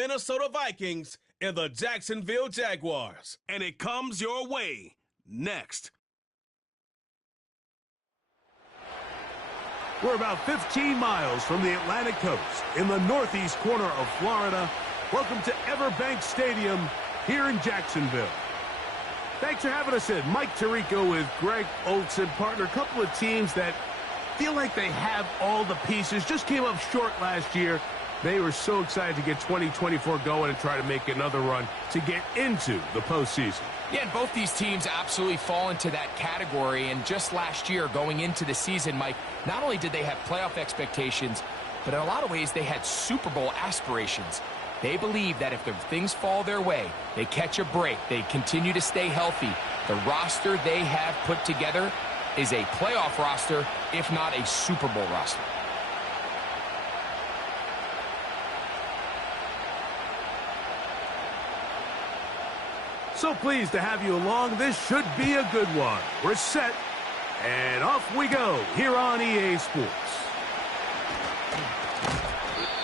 Minnesota Vikings and the Jacksonville Jaguars. And it comes your way next. We're about 15 miles from the Atlantic coast in the northeast corner of Florida. Welcome to Everbank Stadium here in Jacksonville. Thanks for having us in. Mike Tirico with Greg Olson, partner. A couple of teams that feel like they have all the pieces. Just came up short last year. They were so excited to get 2024 going and try to make another run to get into the postseason. Yeah, and both these teams absolutely fall into that category. And just last year, going into the season, Mike, not only did they have playoff expectations, but in a lot of ways, they had Super Bowl aspirations. They believe that if things fall their way, they catch a break, they continue to stay healthy, the roster they have put together is a playoff roster, if not a Super Bowl roster. So pleased to have you along. This should be a good one. We're set, and off we go here on EA Sports.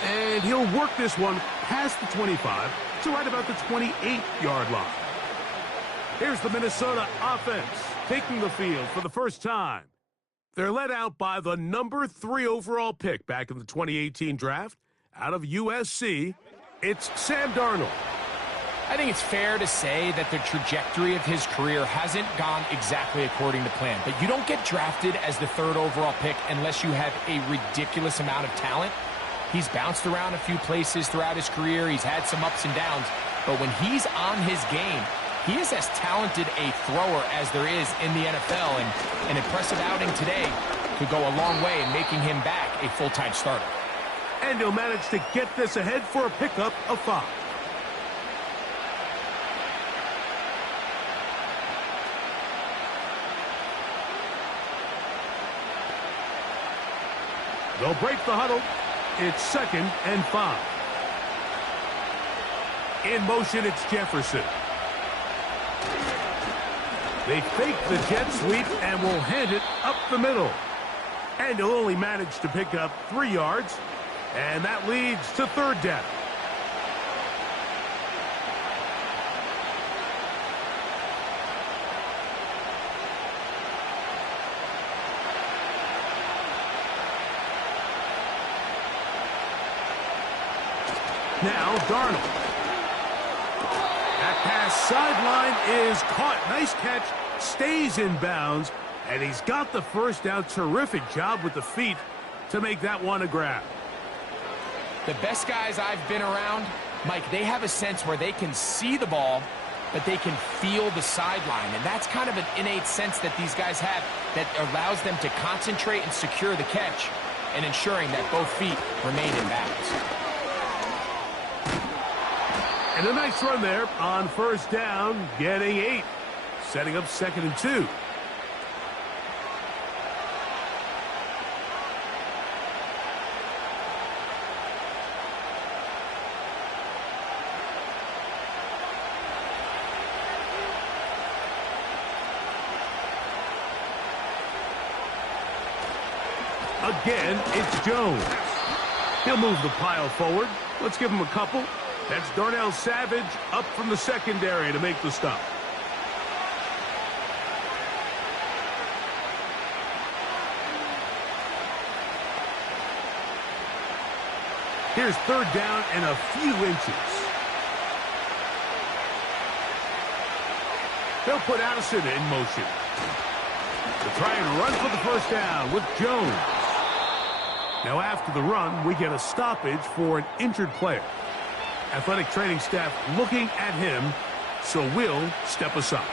And he'll work this one past the 25 to right about the 28-yard line. Here's the Minnesota offense taking the field for the first time. They're led out by the number 3 overall pick back in the 2018 draft out of USC. It's Sam Darnold. I think it's fair to say that the trajectory of his career hasn't gone exactly according to plan. But you don't get drafted as the 3rd overall pick unless you have a ridiculous amount of talent. He's bounced around a few places throughout his career. He's had some ups and downs. But when he's on his game, he is as talented a thrower as there is in the NFL. And an impressive outing today could go a long way in making him back a full-time starter. And he'll manage to get this ahead for a pickup of 5. They'll break the huddle. It's 2nd and 5. In motion, it's Jefferson. They fake the jet sweep and will hand it up the middle. And he'll only manage to pick up 3 yards. And that leads to 3rd down. Now Darnold. That pass sideline is caught. Nice catch. Stays in bounds. And he's got the first down. Terrific job with the feet to make that one a grab. The best guys I've been around, Mike, they have a sense where they can see the ball, but they can feel the sideline. And that's kind of an innate sense that these guys have that allows them to concentrate and secure the catch and ensuring that both feet remain in bounds. And a nice run there on 1st down, getting 8. Setting up 2nd and 2. Again, it's Jones. He'll move the pile forward. Let's give him a couple. That's Darnell Savage up from the secondary to make the stop. Here's 3rd down and a few inches. They'll put Addison in motion. They'll try and run for the first down with Jones. Now after the run, we get a stoppage for an injured player. Athletic training staff looking at him, so we'll step aside.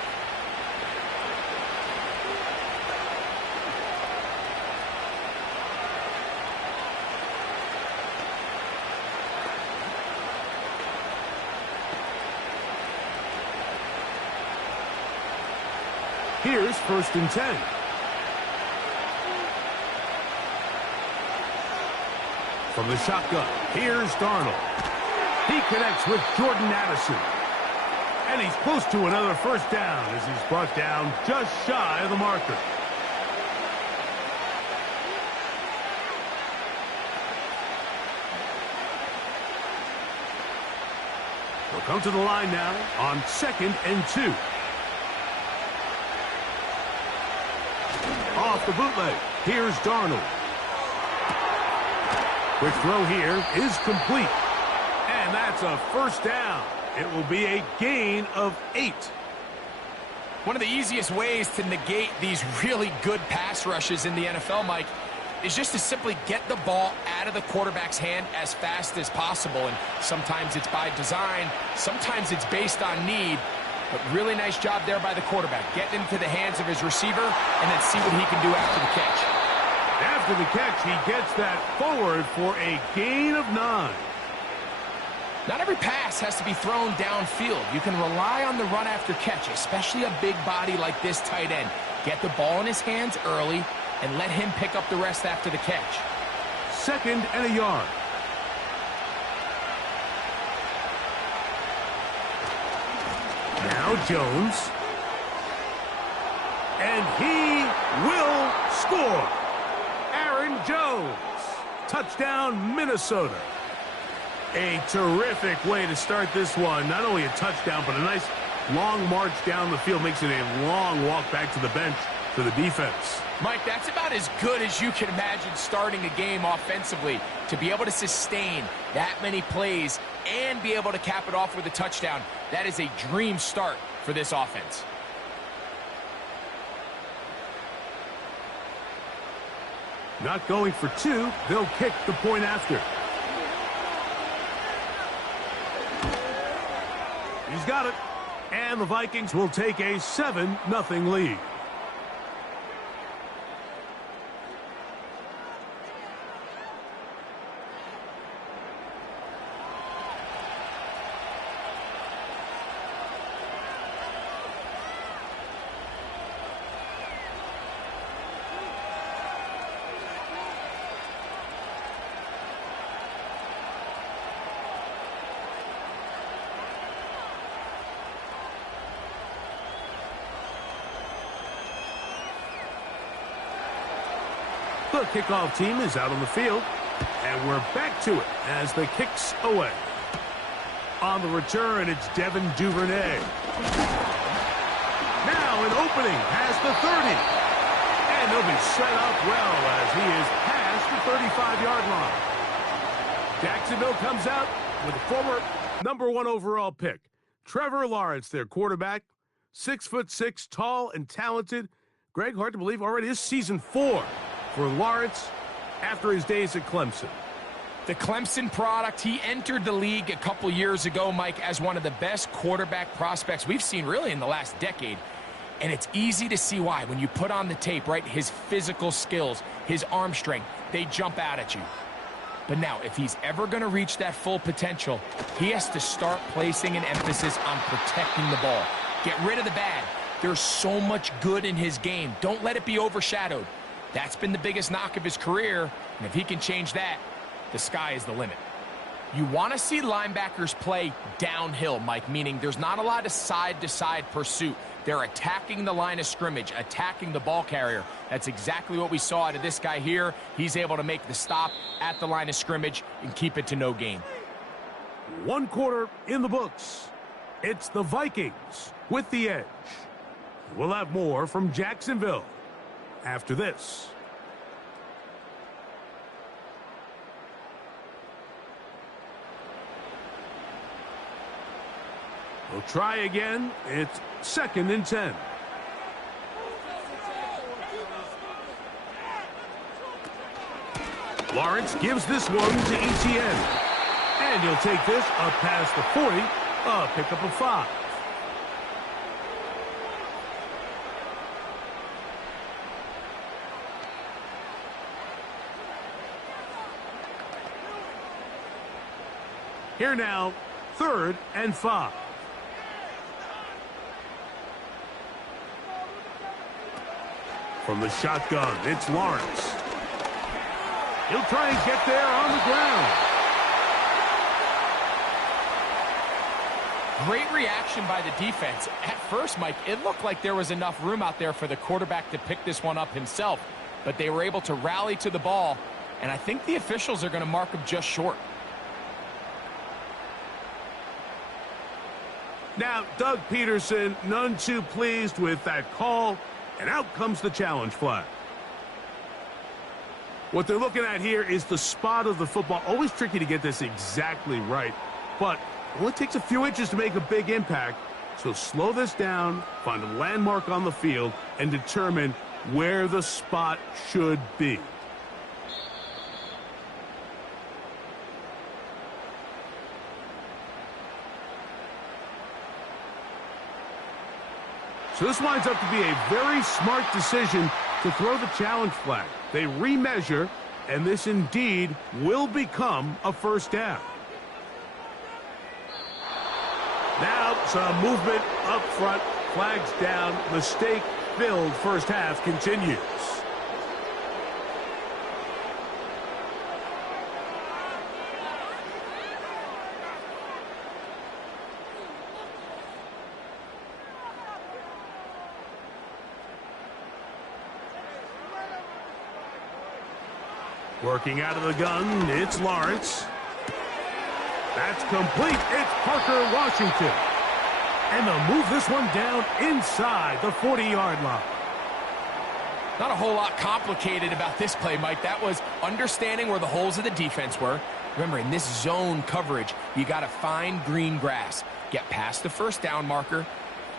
Here's 1st and 10. From the shotgun, here's Darnold. He connects with Jordan Addison. And he's close to another first down as he's brought down just shy of the marker. We'll come to the line now on 2nd and 2. Off the bootleg. Here's Darnold. Quick throw here is complete. And that's a first down. It will be a gain of 8. One of the easiest ways to negate these really good pass rushes in the NFL, Mike, is just to simply get the ball out of the quarterback's hand as fast as possible. And sometimes it's by design, sometimes it's based on need. But really nice job there by the quarterback. Get into the hands of his receiver and then see what he can do after the catch. After the catch, he gets that forward for a gain of 9. Not every pass has to be thrown downfield. You can rely on the run after catch, especially a big body like this tight end. Get the ball in his hands early and let him pick up the rest after the catch. 2nd and a yard. Now Jones. And he will score. Aaron Jones. Touchdown, Minnesota. A terrific way to start this one. Not only a touchdown, but a nice long march down the field. Makes it a long walk back to the bench for the defense. Mike, that's about as good as you can imagine starting a game offensively. To be able to sustain that many plays and be able to cap it off with a touchdown, that is a dream start for this offense. Not going for 2. They'll kick the point after. He's got it. And the Vikings will take a 7-0 lead. The kickoff team is out on the field, and we're back to it as the kick's away. On the return, it's Devin Duvernay. Now an opening past the 30. And they'll be set up well as he is past the 35-yard line. Jacksonville comes out with a former #1 overall pick. Trevor Lawrence, their quarterback, 6'6", tall and talented. Greg, hard to believe, already is season 4 for Lawrence after his days at Clemson. The Clemson product, he entered the league a couple years ago, Mike, as one of the best quarterback prospects we've seen really in the last decade. And it's easy to see why. When you put on the tape, right, his physical skills, his arm strength, they jump out at you. But now, if he's ever going to reach that full potential, he has to start placing an emphasis on protecting the ball. Get rid of the bad. There's so much good in his game. Don't let it be overshadowed. That's been the biggest knock of his career, and if he can change that, the sky is the limit. You want to see linebackers play downhill, Mike, meaning there's not a lot of side-to-side pursuit. They're attacking the line of scrimmage, attacking the ball carrier. That's exactly what we saw out of this guy here. He's able to make the stop at the line of scrimmage and keep it to no gain. 1 quarter in the books. It's the Vikings with the edge. We'll have more from Jacksonville after this. We'll try again. It's 2nd and 10. Lawrence gives this one to Etienne. And he'll take this up past the 40, a pickup of 5. Here now, 3rd and 5. From the shotgun, it's Lawrence. He'll try and get there on the ground. Great reaction by the defense. At first, Mike, it looked like there was enough room out there for the quarterback to pick this one up himself. But they were able to rally to the ball, and I think the officials are going to mark him just short. Now, Doug Peterson, none too pleased with that call, and out comes the challenge flag. What they're looking at here is the spot of the football. Always tricky to get this exactly right, but it only takes a few inches to make a big impact. So slow this down, find a landmark on the field, and determine where the spot should be. So this winds up to be a very smart decision to throw the challenge flag. They remeasure, and this indeed will become a first down. Now some movement up front, flags down, mistake-filled first half continues. Working out of the gun, it's Lawrence. That's complete. It's Parker Washington. And they'll move this one down inside the 40-yard line. Not a whole lot complicated about this play, Mike. That was understanding where the holes of the defense were. Remember, in this zone coverage, you got to find green grass. Get past the first down marker,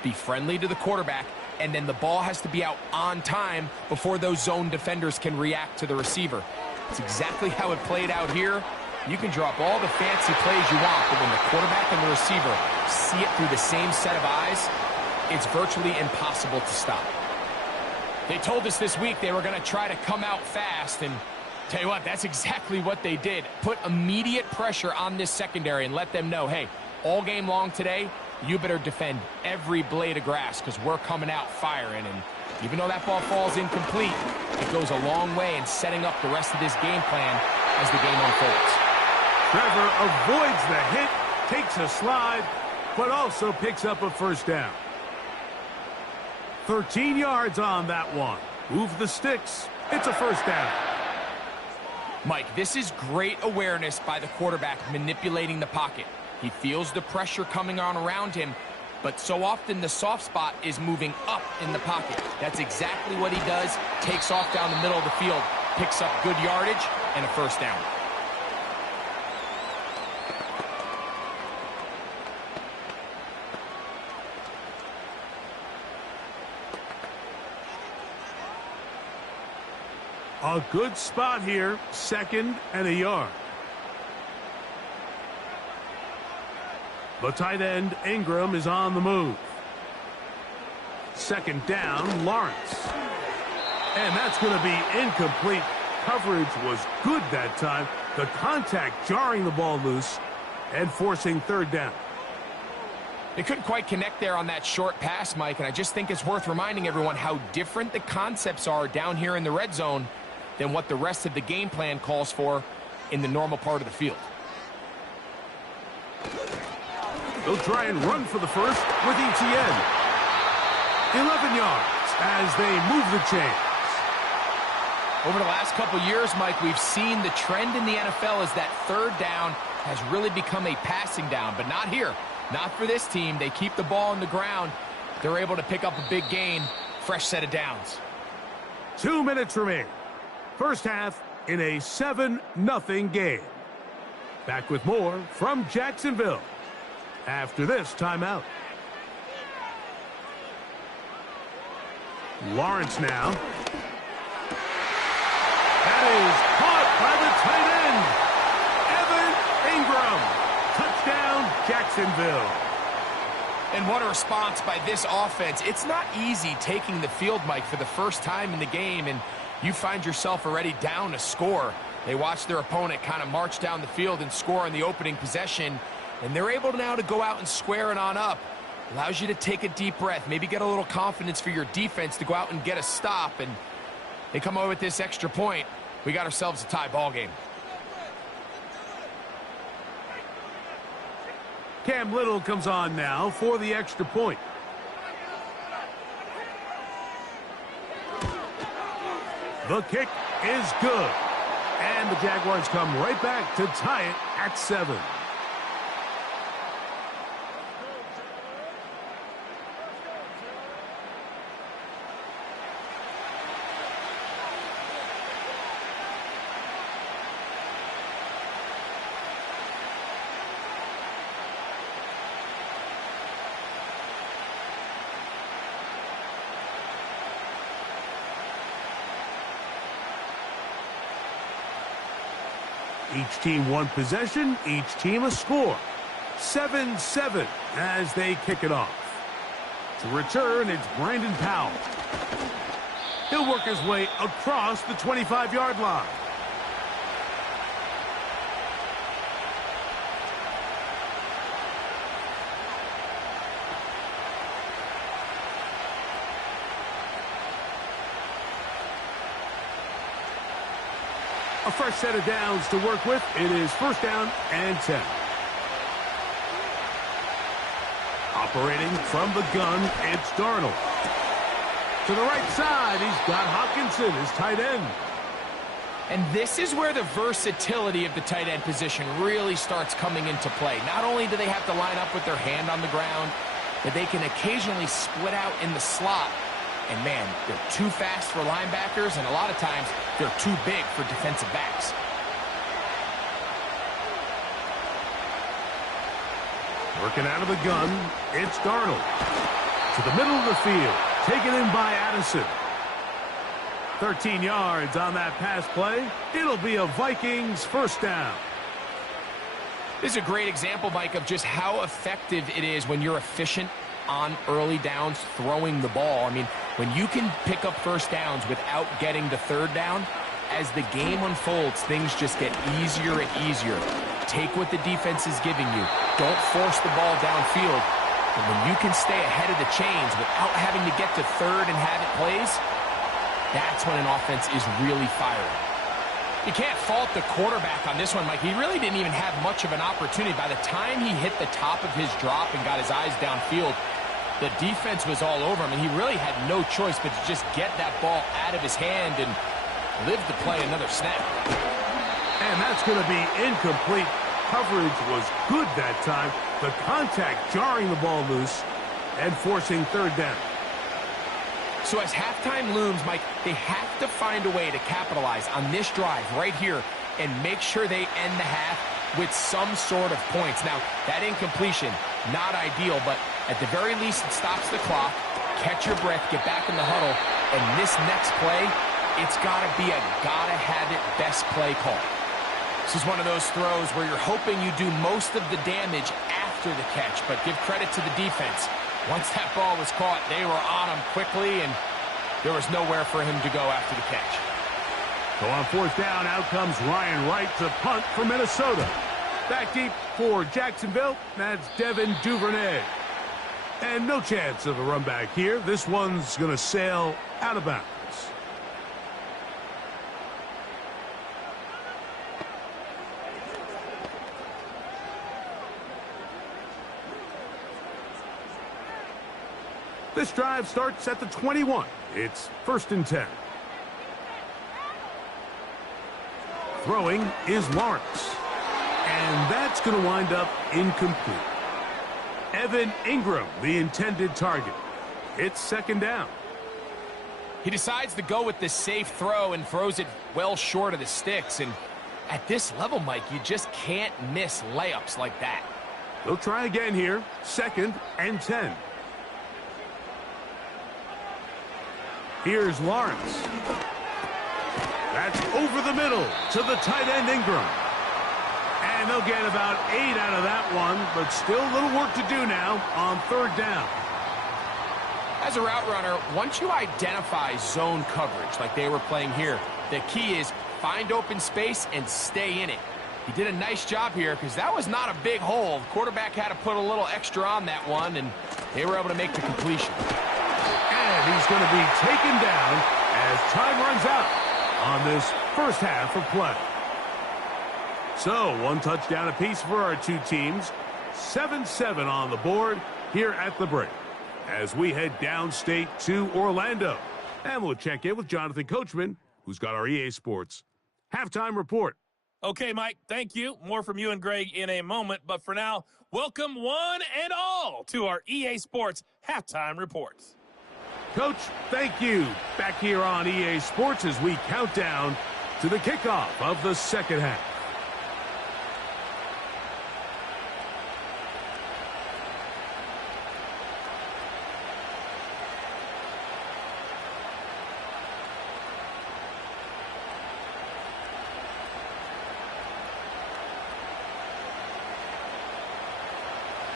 be friendly to the quarterback, and then the ball has to be out on time before those zone defenders can react to the receiver. It's exactly how it played out here. You can drop all the fancy plays you want, but when the quarterback and the receiver see it through the same set of eyes, it's virtually impossible to stop. They told us this week they were going to try to come out fast, and tell you what, that's exactly what they did. Put immediate pressure on this secondary and let them know, hey, all game long today, you better defend every blade of grass because we're coming out firing. And even though that ball falls incomplete, it goes a long way in setting up the rest of this game plan as the game unfolds. Trevor avoids the hit, takes a slide, but also picks up a first down. 13 yards on that one. Move the sticks. It's a first down. Mike, this is great awareness by the quarterback manipulating the pocket. He feels the pressure coming on around him, but so often the soft spot is moving up in the pocket. That's exactly what he does. Takes off down the middle of the field, picks up good yardage, and a first down. A good spot here, 2nd and a yard. The tight end, Ingram, is on the move. 2nd down, Lawrence. And that's going to be incomplete. Coverage was good that time. The contact jarring the ball loose and forcing 3rd down. They couldn't quite connect there on that short pass, Mike, and I just think it's worth reminding everyone how different the concepts are down here in the red zone than what the rest of the game plan calls for in the normal part of the field. They'll try and run for the first with ETN. 11 yards as they move the chains. Over the last couple years, Mike, we've seen the trend in the NFL is that 3rd down has really become a passing down, but not here. Not for this team. They keep the ball on the ground. They're able to pick up a big gain. Fresh set of downs. 2 minutes remain. First half in a 7-0 game. Back with more from Jacksonville after this timeout. Lawrence now. That is caught by the tight end, Evan Ingram. Touchdown, Jacksonville. And what a response by this offense. It's not easy taking the field, Mike, for the first time in the game, and you find yourself already down a score. They watch their opponent kind of march down the field and score in the opening possession, and they're able now to go out and square it on up. Allows you to take a deep breath, maybe get a little confidence for your defense to go out and get a stop, and they come away with this extra point. We got ourselves a tie ball game. Cam Little comes on now for the extra point. The kick is good. And the Jaguars come right back to tie it at 7. Each team one possession, each team a score. 7-7 as they kick it off. To return, it's Brandon Powell. He'll work his way across the 25-yard line. A fresh set of downs to work with. It is first down and 10. Operating from the gun, it's Darnold. To the right side, he's got Hockenson, his tight end. And this is where the versatility of the tight end position really starts coming into play. Not only do they have to line up with their hand on the ground, but they can occasionally split out in the slot. And man, they're too fast for linebackers, and a lot of times they're too big for defensive backs. Working out of the gun, it's Darnold. To the middle of the field, taken in by Addison. 13 yards on that pass play. It'll be a Vikings first down. This is a great example, Mike, of just how effective it is when you're efficient on early downs throwing the ball. I mean, when you can pick up first downs without getting the third down, as the game unfolds, things just get easier and easier. Take what the defense is giving you. Don't force the ball downfield. And when you can stay ahead of the chains without having to get to third and have it plays, that's when an offense is really firing. You can't fault the quarterback on this one, Mike. He really didn't even have much of an opportunity. By the time he hit the top of his drop and got his eyes downfield, the defense was all over him, and he really had no choice but to just get that ball out of his hand and live to play another snap. And that's going to be incomplete. Coverage was good that time. The contact jarring the ball loose and forcing third down. So as halftime looms, Mike, they have to find a way to capitalize on this drive right here and make sure they end the half with some sort of points. Now, that incompletion, not ideal, but at the very least, it stops the clock. Catch your breath, get back in the huddle, and this next play, it's got to be a gotta-have-it best play call. This is one of those throws where you're hoping you do most of the damage after the catch, but give credit to the defense. Once that ball was caught, they were on him quickly, and there was nowhere for him to go after the catch. So on fourth down, out comes Ryan Wright to punt for Minnesota. Back deep for Jacksonville, that's Devin Duvernay. And no chance of a run back here. This one's going to sail out of bounds. This drive starts at the 21. It's first and 10. Throwing is Lawrence. And that's going to wind up incomplete. Evan Ingram, the intended target. It's second down. He decides to go with the safe throw and throws it well short of the sticks. And at this level, Mike, you just can't miss layups like that. They'll try again here. Second and 10. Here's Lawrence. That's over the middle to the tight end Ingram. And they'll get about 8 out of that one, but still a little work to do now on third down. As a route runner, once you identify zone coverage like they were playing here, the key is find open space and stay in it. He did a nice job here because that was not a big hole. The quarterback had to put a little extra on that one, and they were able to make the completion. And he's going to be taken down as time runs out on this first half of play. So, one touchdown apiece for our two teams. 7-7 on the board here at the break as we head downstate to Orlando. And we'll check in with Jonathan Coachman, who's got our EA Sports halftime report. Okay, Mike, thank you. More from you and Greg in a moment. But for now, welcome one and all to our EA Sports halftime reports. Coach, thank you. Back here on EA Sports as we count down to the kickoff of the second half.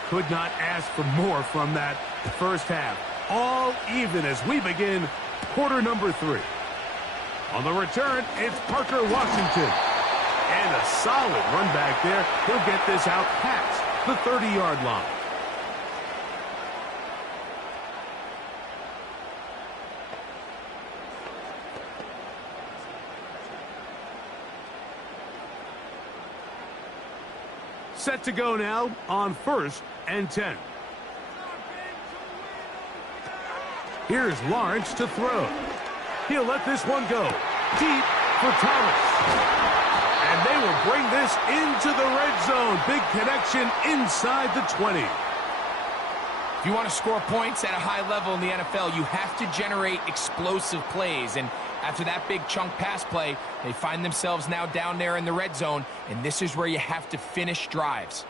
Could not ask for more from that first half. All even as we begin quarter number 3. On the return, it's Parker Washington. And a solid run back there. He'll get this out past the 30-yard line. Set to go now on 1st and 10. Here's Lawrence to throw. He'll let this one go. Deep for Thomas. And they will bring this into the red zone. Big connection inside the 20. If you want to score points at a high level in the NFL, you have to generate explosive plays. And after that big chunk pass play, they find themselves now down there in the red zone. And this is where you have to finish drives.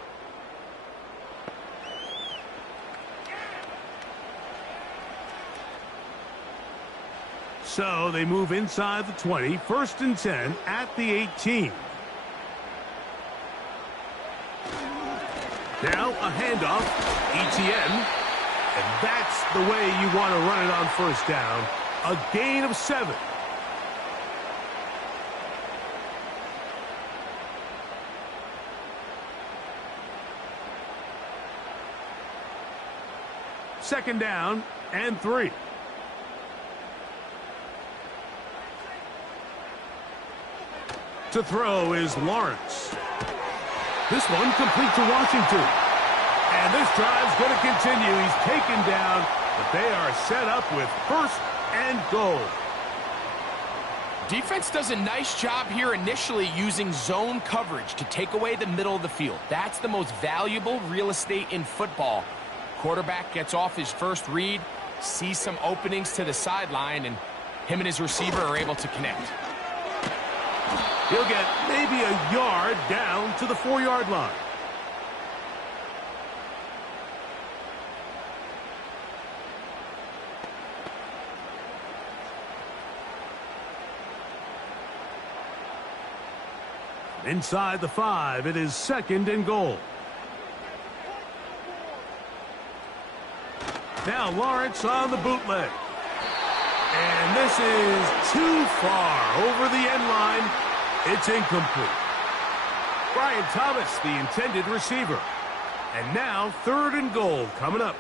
So they move inside the 20, 1st and 10 at the 18. Now a handoff, ETN, and that's the way you want to run it on 1st down. A gain of 7. Second down and 3. To throw is Lawrence. This one complete to Washington. And this drive's going to continue. He's taken down, but they are set up with 1st and goal. Defense does a nice job here initially using zone coverage to take away the middle of the field. That's the most valuable real estate in football. Quarterback gets off his first read, sees some openings to the sideline, and him and his receiver are able to connect. He'll get maybe a yard down to the 4-yard line. Inside the 5, it is 2nd and goal. Now Lawrence on the bootleg. And this is too far over the end line. It's incomplete. Brian Thomas, the intended receiver. And now 3rd and goal coming up.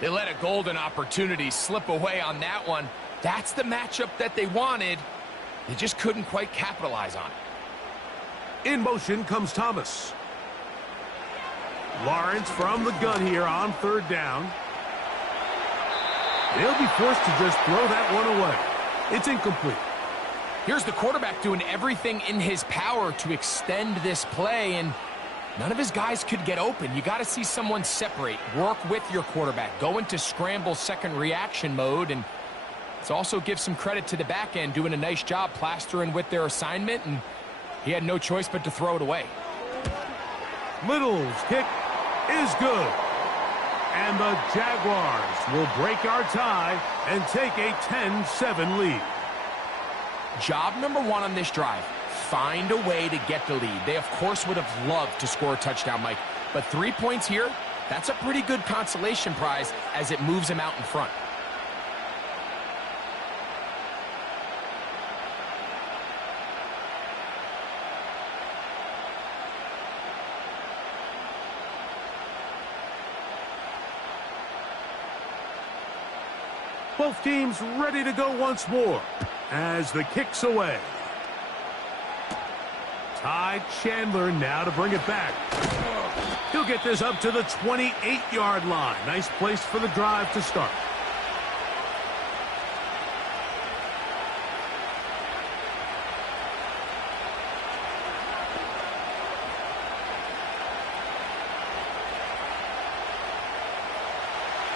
They let a golden opportunity slip away on that one. That's the matchup that they wanted. They just couldn't quite capitalize on it. In motion comes Thomas. Lawrence from the gun here on 3rd down. They'll be forced to just throw that one away. It's incomplete. Here's the quarterback doing everything in his power to extend this play, and none of his guys could get open. You got to see someone separate, work with your quarterback, go into scramble second reaction mode, and it also gives some credit to the back end doing a nice job plastering with their assignment, and he had no choice but to throw it away. Little's kick is good. And the Jaguars will break our tie and take a 10-7 lead. Job number 1 on this drive, find a way to get the lead. They, of course, would have loved to score a touchdown, Mike. But 3 points here, that's a pretty good consolation prize as it moves them out in front. Both teams ready to go once more as the kick's away. Ty Chandler now to bring it back. He'll get this up to the 28-yard line. Nice place for the drive to start.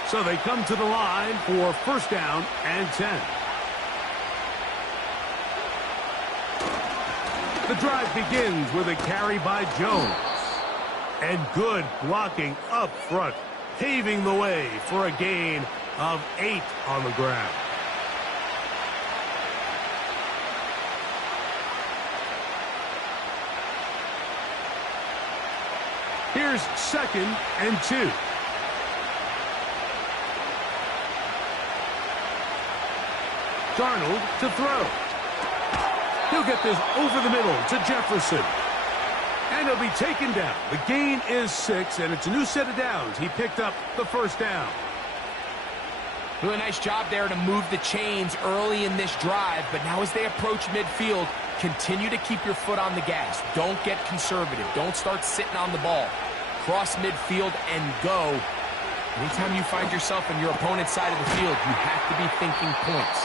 So they come to the line for 1st down and 10. The drive begins with a carry by Jones. And good blocking up front, paving the way for a gain of 8 on the ground. Here's Here's 2nd and 2. Darnold to throw. He'll get this over the middle to Jefferson. And he'll be taken down. The gain is 6, and it's a new set of downs. He picked up the first down. Really nice job there to move the chains early in this drive, but now as they approach midfield, continue to keep your foot on the gas. Don't get conservative. Don't start sitting on the ball. Cross midfield and go. Anytime you find yourself on your opponent's side of the field, you have to be thinking points.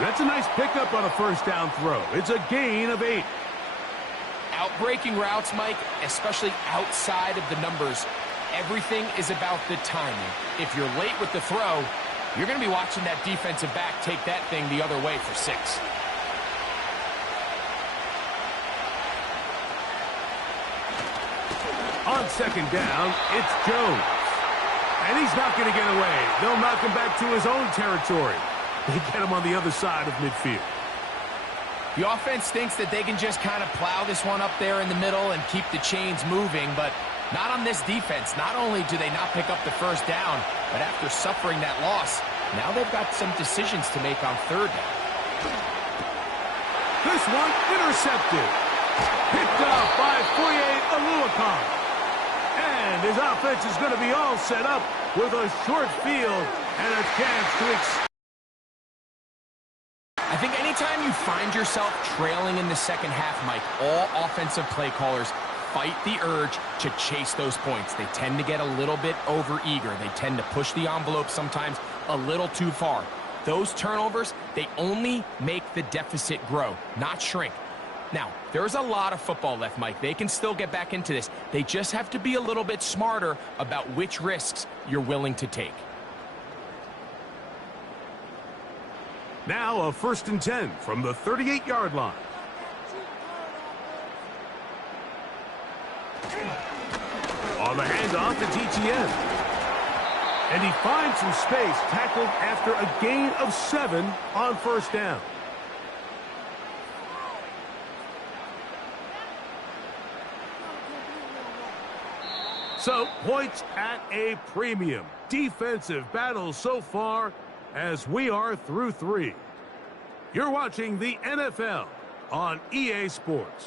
That's a nice pickup on a first down throw. It's a gain of 8. Outbreaking routes, Mike, especially outside of the numbers, everything is about the timing. If you're late with the throw, you're going to be watching that defensive back take that thing the other way for 6. On 2nd down, it's Jones. And he's not going to get away. They'll knock him back to his own territory. They get him on the other side of midfield. The offense thinks that they can just kind of plow this one up there in the middle and keep the chains moving, but not on this defense. Not only do they not pick up the first down, but after suffering that loss, now they've got some decisions to make on 3rd down. This one intercepted. Picked up by Foye Oluokun. And his offense is going to be all set up with a short field and a chance to I think anytime you find yourself trailing in the second half, Mike, all offensive play callers fight the urge to chase those points. They tend to get a little bit overeager. They tend to push the envelope sometimes a little too far. Those turnovers, they only make the deficit grow, not shrink. Now, there's a lot of football left, Mike. They can still get back into this. They just have to be a little bit smarter about which risks you're willing to take. Now a 1st and 10 from the 38-yard line. On the handoff, it's Etienne. And he finds some space, tackled after a gain of 7 on 1st down. So, points at a premium. Defensive battle so far as we are through 3. You're watching the NFL on EA Sports.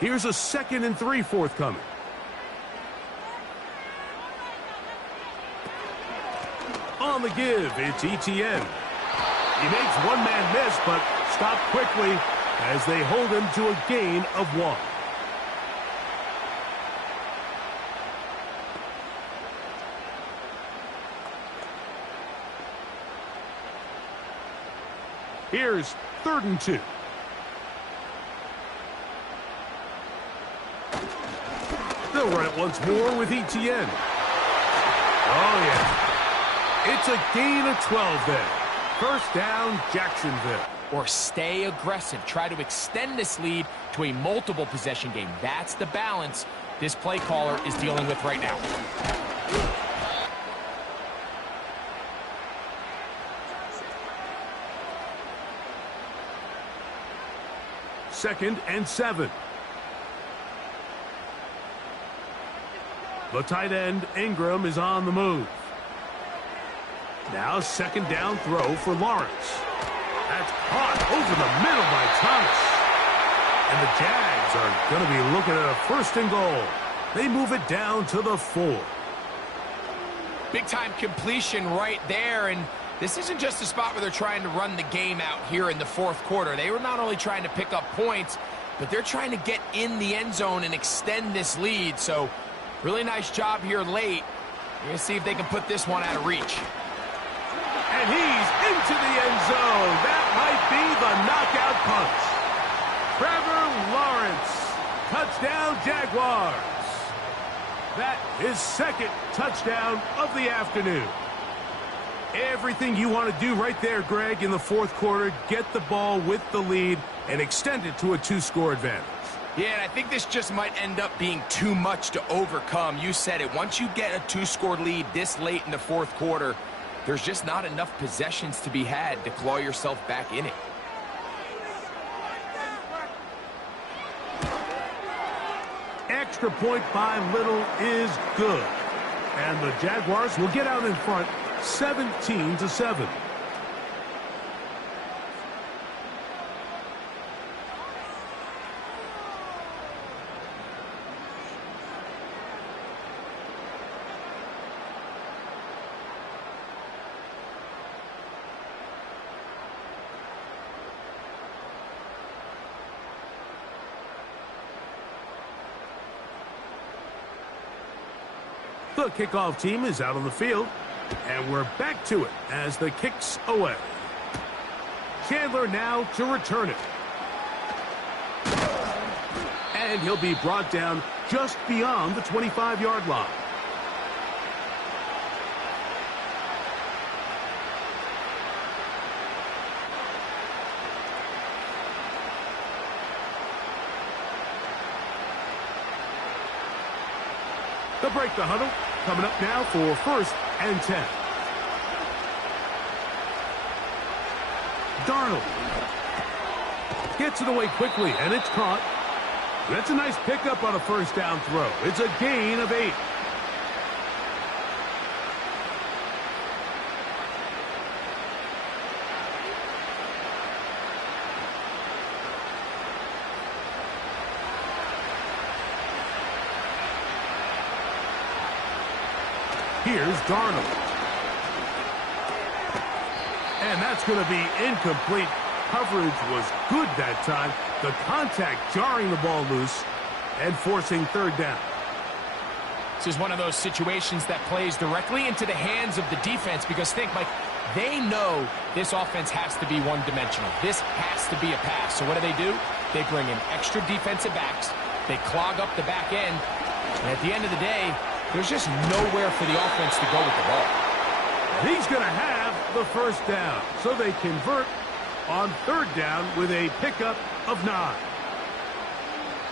Here's a 2nd and 3 forthcoming. On the give, it's Etienne. He makes one man miss, but stopped quickly as they hold him to a gain of 1. Here's 3rd and 2. They'll run it once more with Etienne. Oh, yeah. It's a gain of 12 there. 1st down, Jacksonville. Or stay aggressive. Try to extend this lead to a multiple possession game. That's the balance this play caller is dealing with right now. Second and 7. The tight end, Ingram, is on the move. Now 2nd down throw for Lawrence. That's caught over the middle by Thomas. And the Jags are going to be looking at a 1st and goal. They move it down to the 4. Big-time completion right there, and this isn't just a spot where they're trying to run the game out here in the 4th quarter. They were not only trying to pick up points, but they're trying to get in the end zone and extend this lead. So, really nice job here late. We're going to see if they can put this one out of reach. And he's into the end zone. That might be the knockout punch. Trevor Lawrence. Touchdown, Jaguars. That is 2nd touchdown of the afternoon. Everything you want to do right there, Greg, in the 4th quarter. Get the ball with the lead and extend it to a 2-score advantage. Yeah, and I think this just might end up being too much to overcome. You said it. Once you get a 2-score lead this late in the 4th quarter, there's just not enough possessions to be had to claw yourself back in it. Extra point by Little is good. And the Jaguars will get out in front 17-7. The kickoff team is out on the field, and we're back to it as the kick's away. Chandler now to return it. And he'll be brought down just beyond the 25-yard line. They'll break the huddle. Coming up now for 1st and 10. Darnold gets it away quickly, and it's caught. That's a nice pickup on a 1st down throw. It's a gain of 8. Here's Darnold. And that's going to be incomplete. Coverage was good that time. The contact jarring the ball loose and forcing 3rd down. This is one of those situations that plays directly into the hands of the defense because think, Mike, they know this offense has to be one-dimensional. This has to be a pass. So what do? They bring in extra defensive backs. They clog up the back end. And at the end of the day, there's just nowhere for the offense to go with the ball. He's going to have the 1st down. So they convert on 3rd down with a pickup of 9.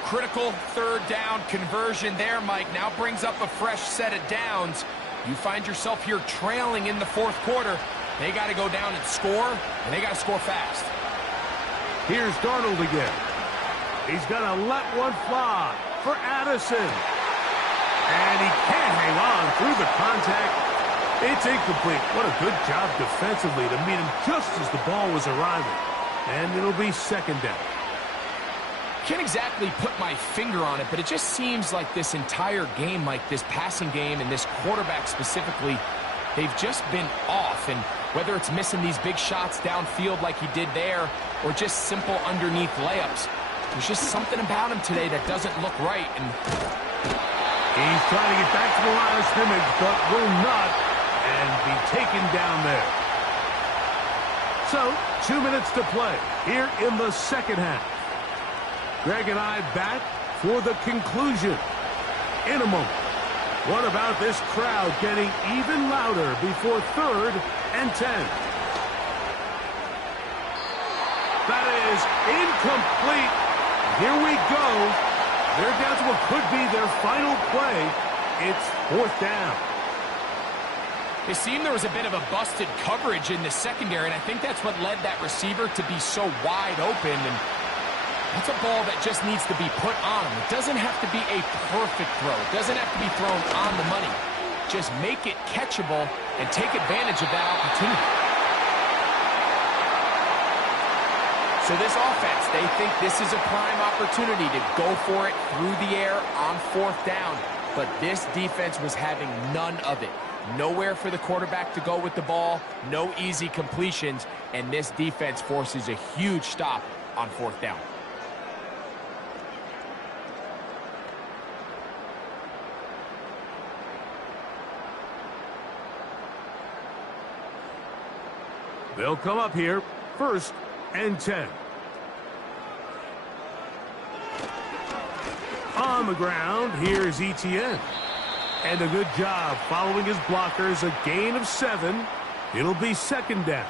Critical 3rd down conversion there, Mike. Now brings up a fresh set of downs. You find yourself here trailing in the 4th quarter. They got to go down and score, and they got to score fast. Here's Darnold again. He's going to let one fly for Addison. And he can't hang on through the contact. It's incomplete. What a good job defensively to meet him just as the ball was arriving. And it'll be 2nd down. Can't exactly put my finger on it, but it just seems like this entire game, like this passing game and this quarterback specifically, they've just been off. And whether it's missing these big shots downfield like he did there or just simple underneath layups, there's just something about him today that doesn't look right. And he's trying to get back to the line of scrimmage, but will not, and be taken down there. So, 2 minutes to play here in the 2nd half. Greg and I back for the conclusion in a moment. What about this crowd getting even louder before 3rd and 10? That is incomplete. Here we go. They're down to what could be their final play. It's 4th down. It seemed there was a bit of a busted coverage in the secondary, and I think that's what led that receiver to be so wide open. And that's a ball that just needs to be put on him. It doesn't have to be a perfect throw. It doesn't have to be thrown on the money. Just make it catchable and take advantage of that opportunity. So this offense, they think this is a prime opportunity to go for it through the air on 4th down. But this defense was having none of it. Nowhere for the quarterback to go with the ball, no easy completions, and this defense forces a huge stop on 4th down. They'll come up here, 1st and 10. On the ground, here's Etienne. And a good job following his blockers, a gain of 7. It'll be 2nd down.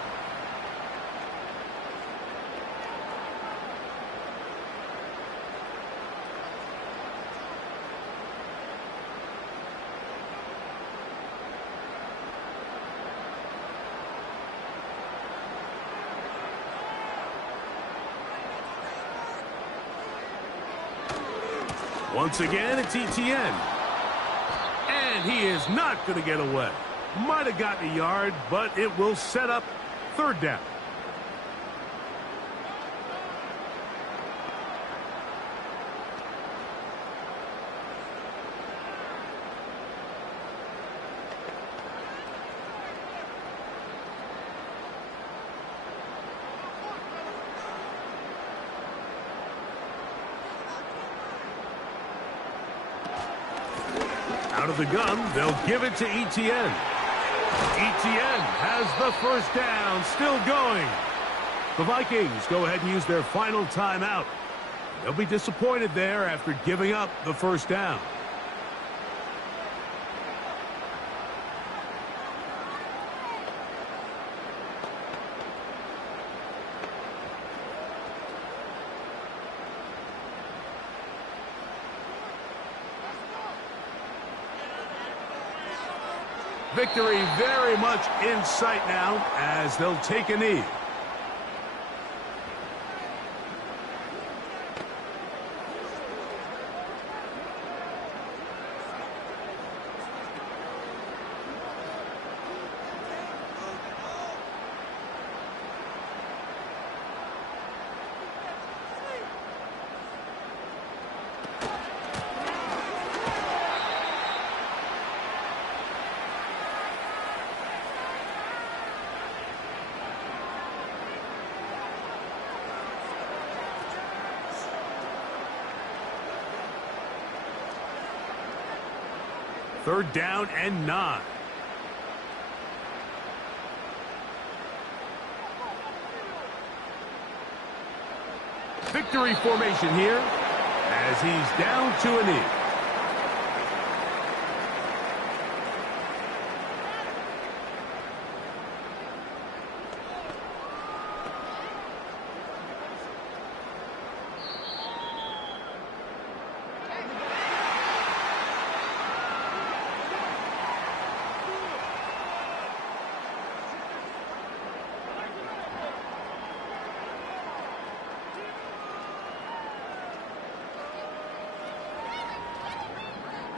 Once again, it's ETN. And he is not going to get away. Might have gotten a yard, but it will set up third down. Out of the gun, they'll give it to ETN. ETN has the first down, still going. The Vikings go ahead and use their final timeout. They'll be disappointed there after giving up the first down. Victory very much in sight now as they'll take a knee. Third down and 9. Victory formation here as he's down to a knee.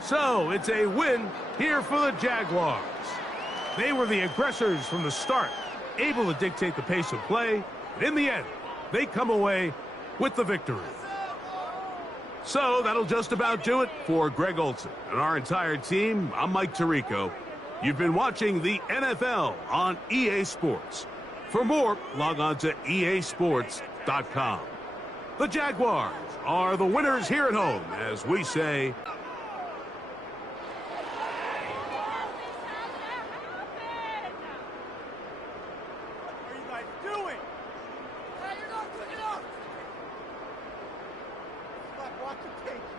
So, it's a win here for the Jaguars. They were the aggressors from the start, able to dictate the pace of play, and in the end, they come away with the victory. So, that'll just about do it for Greg Olson and our entire team. I'm Mike Tirico. You've been watching the NFL on EA Sports. For more, log on to easports.com. The Jaguars are the winners here at home, as we say... Watch it take.